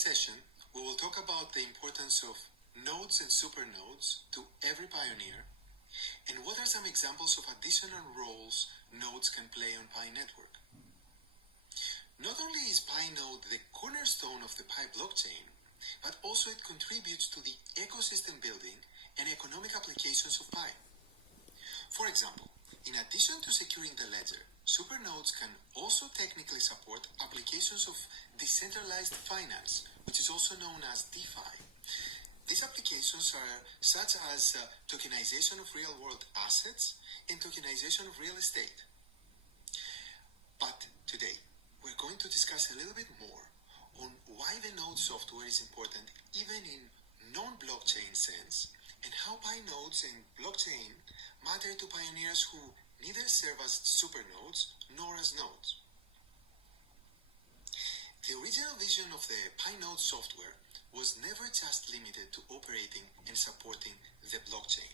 session, we will talk about the importance of nodes and supernodes to every pioneer, and what are some examples of additional roles nodes can play on Pi network. Not only is Pi node the cornerstone of the Pi blockchain, but also it contributes to the ecosystem building and economic applications of Pi. For example, in addition to securing the ledger, supernodes can also technically support applications of decentralized finance, which is also known as DeFi. These applications are such as tokenization of real-world assets and tokenization of real estate. But today, we're going to discuss a little bit more on why the node software is important even in non-blockchain sense, and how Pi nodes and blockchain matter to pioneers who neither serve as supernodes nor as nodes. The original vision of the Pi node software was never just limited to operating and supporting the blockchain.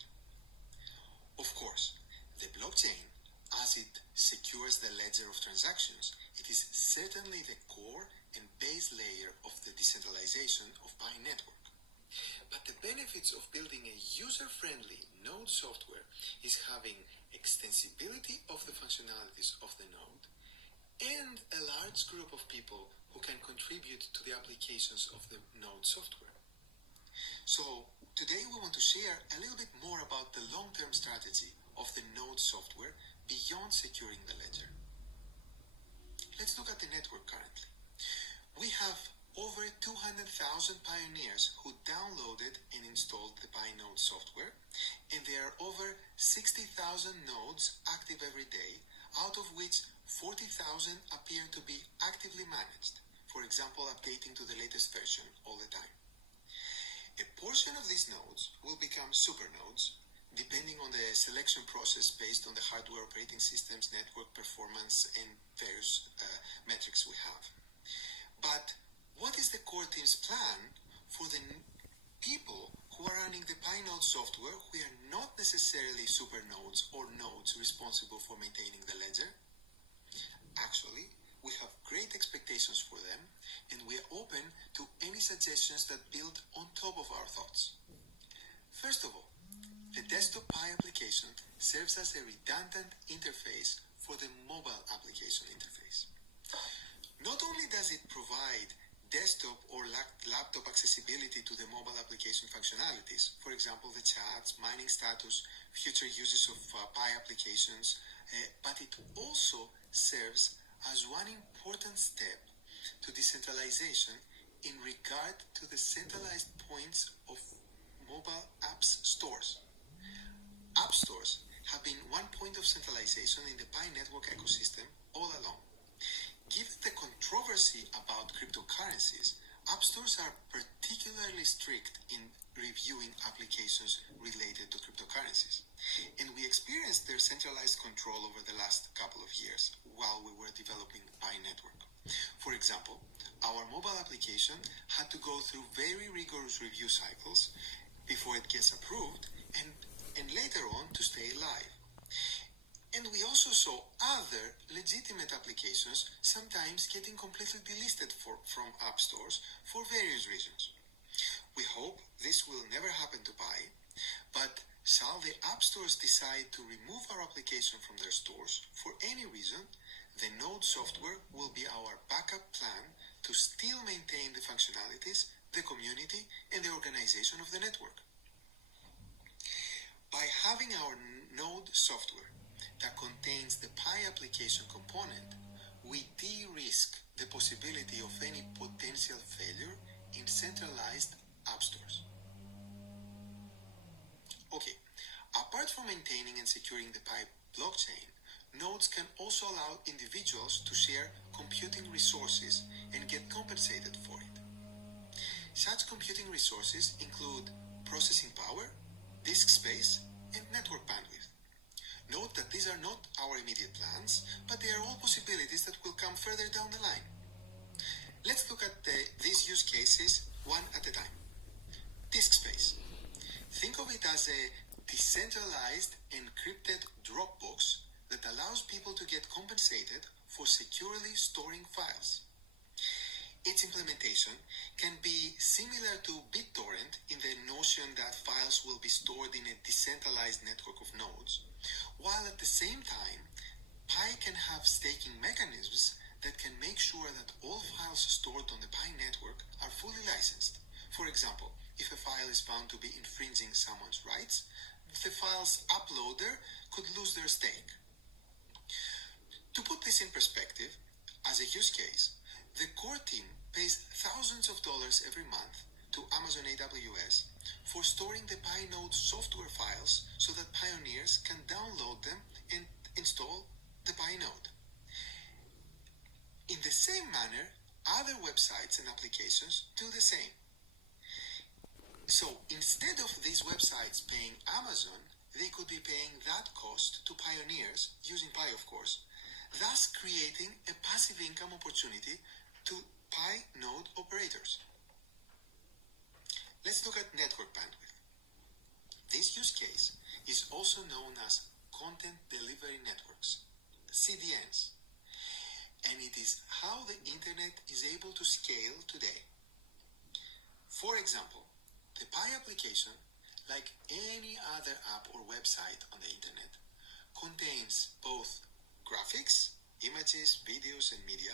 Of course, the blockchain, as it secures the ledger of transactions, it is certainly the core and base layer of the decentralization of Pi network. But the benefits of building a user-friendly node software is having extensibility of the functionalities of the node and a large group of people who can contribute to the applications of the node software. So today we want to share a little bit more about the long-term strategy of the node software beyond securing the ledger. Let's look at the network currently. We have over 200,000 pioneers who downloaded and installed the Pi node software, and there are over 60,000 nodes active every day, out of which 40,000 appear to be actively managed, for example, updating to the latest version all the time. A portion of these nodes will become supernodes, depending on the selection process based on the hardware operating systems, network performance, and various metrics we have. But what is the core team's plan for the people who are running the Pi node software who are not necessarily supernodes or nodes responsible for maintaining the ledger? Actually, we have great expectations for them, and we are open to any suggestions that build on top of our thoughts. First of all, the desktop Pi application serves as a redundant interface for the mobile application interface. Not only does it provide desktop or laptop accessibility to the mobile application functionalities, for example, the chats, mining status, future uses of Pi applications, but it also serves as one important step to decentralization in regard to the centralized points of mobile apps stores. App stores have been one point of centralization in the Pi network ecosystem all along. Given the controversy about cryptocurrencies, app stores are particularly strict in reviewing applications related to cryptocurrencies. And we experienced their centralized control over the last couple of years while we were developing Pi network. For example, our mobile application had to go through very rigorous review cycles before it gets approved and later on to stay live. And we also saw other legitimate applications sometimes getting completely delisted from app stores for various reasons. We hope this will never happen to Pi, but shall the app stores decide to remove our application from their stores for any reason, the node software will be our backup plan to still maintain the functionalities, the community, and the organization of the network. By having our node software that contains the Pi application component, we de-risk the possibility of any potential failure in centralized app stores. Okay, apart from maintaining and securing the Pi blockchain, nodes can also allow individuals to share computing resources and get compensated for it. Such computing resources include processing power, disk space, and network bandwidth. Note that these are not our immediate plans, but they are all possibilities that will come further down the line. Let's look at these use cases one at a time. Disk space. Think of it as a decentralized encrypted Dropbox that allows people to get compensated for securely storing files. Its implementation application can be similar to BitTorrent in the notion that files will be stored in a decentralized network of nodes, while at the same time, Pi can have staking mechanisms that can make sure that all files stored on the Pi network are fully licensed. For example, if a file is found to be infringing someone's rights, the file's uploader could lose their stake. To put this in perspective, as a use case, the core team pays thousands of dollars every month to Amazon AWS for storing the Pi Node software files so that pioneers can download them and install the Pi Node. In the same manner, other websites and applications do the same. So instead of these websites paying Amazon, they could be paying that cost to pioneers, using Pi of course, thus creating a passive income opportunity to Pi node operators. Let's look at network bandwidth. This use case is also known as Content Delivery Networks, CDNs, and it is how the internet is able to scale today. For example, the Pi application, like any other app or website on the internet, contains both graphics, images, videos, and media,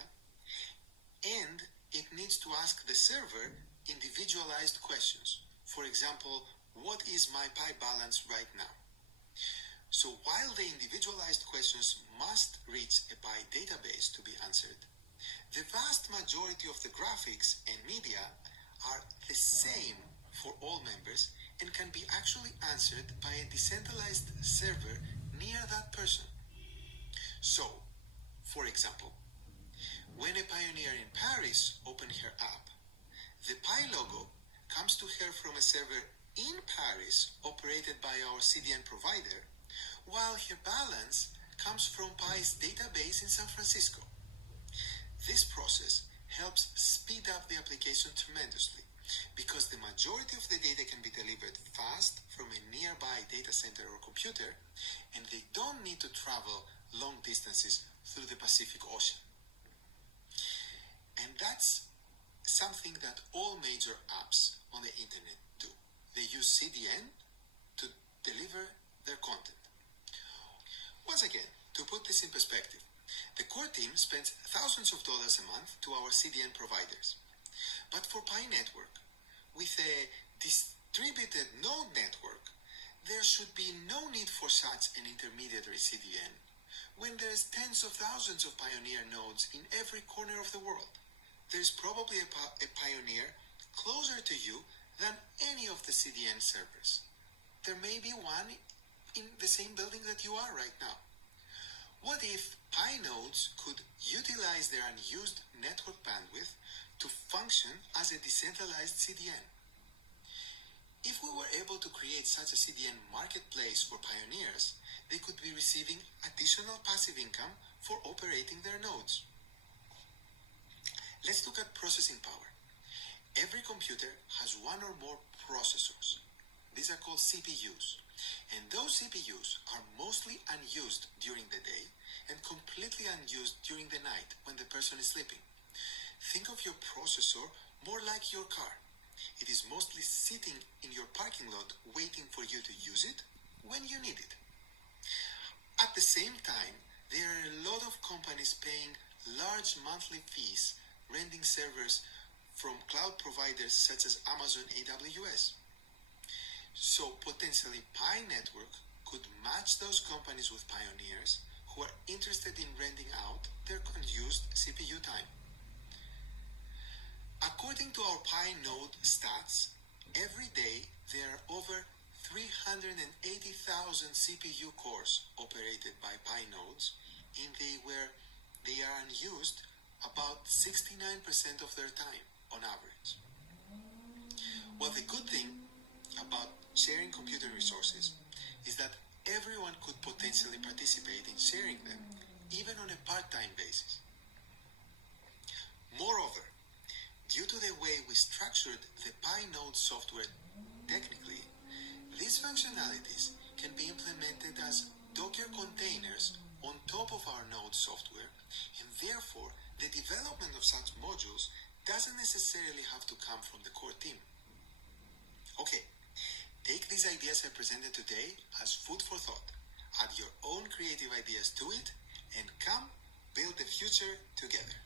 and it needs to ask the server individualized questions. For example, what is my Pi balance right now? So while the individualized questions must reach a Pi database to be answered, the vast majority of the graphics and media are the same for all members and can be actually answered by a decentralized server near that person. So, for example, when a pioneer in Paris opens her app, the Pi logo comes to her from a server in Paris operated by our CDN provider, while her balance comes from Pi's database in San Francisco. This process helps speed up the application tremendously because the majority of the data can be delivered fast from a nearby data center or computer, and they don't need to travel long distances through the Pacific Ocean. And that's something that all major apps on the internet do. They use CDN to deliver their content. Once again, to put this in perspective, the core team spends thousands of dollars a month to our CDN providers. But for Pi Network, with a distributed node network, there should be no need for such an intermediary CDN when there's tens of thousands of pioneer nodes in every corner of the world. There's probably a pioneer closer to you than any of the CDN servers. There may be one in the same building that you are right now. What if Pi nodes could utilize their unused network bandwidth to function as a decentralized CDN? If we were able to create such a CDN marketplace for pioneers, they could be receiving additional passive income for operating their nodes. Let's look at processing power. Every computer has one or more processors. These are called CPUs. And those CPUs are mostly unused during the day and completely unused during the night when the person is sleeping. Think of your processor more like your car. It is mostly sitting in your parking lot waiting for you to use it when you need it. At the same time, there are a lot of companies paying large monthly fees renting servers from cloud providers such as Amazon AWS. So potentially Pi Network could match those companies with pioneers who are interested in renting out their unused CPU time. According to our Pi node stats, every day there are over 380,000 CPU cores operated by Pi nodes, and they are unused about 69% of their time on average. Well, the good thing about sharing computer resources is that everyone could potentially participate in sharing them, even on a part-time basis. Moreover, due to the way we structured the Pi node software technically, these functionalities can be implemented as Docker containers on top of our node software, and therefore the development of such modules doesn't necessarily have to come from the core team. Okay, take these ideas I presented today as food for thought. Add your own creative ideas to it and come build the future together.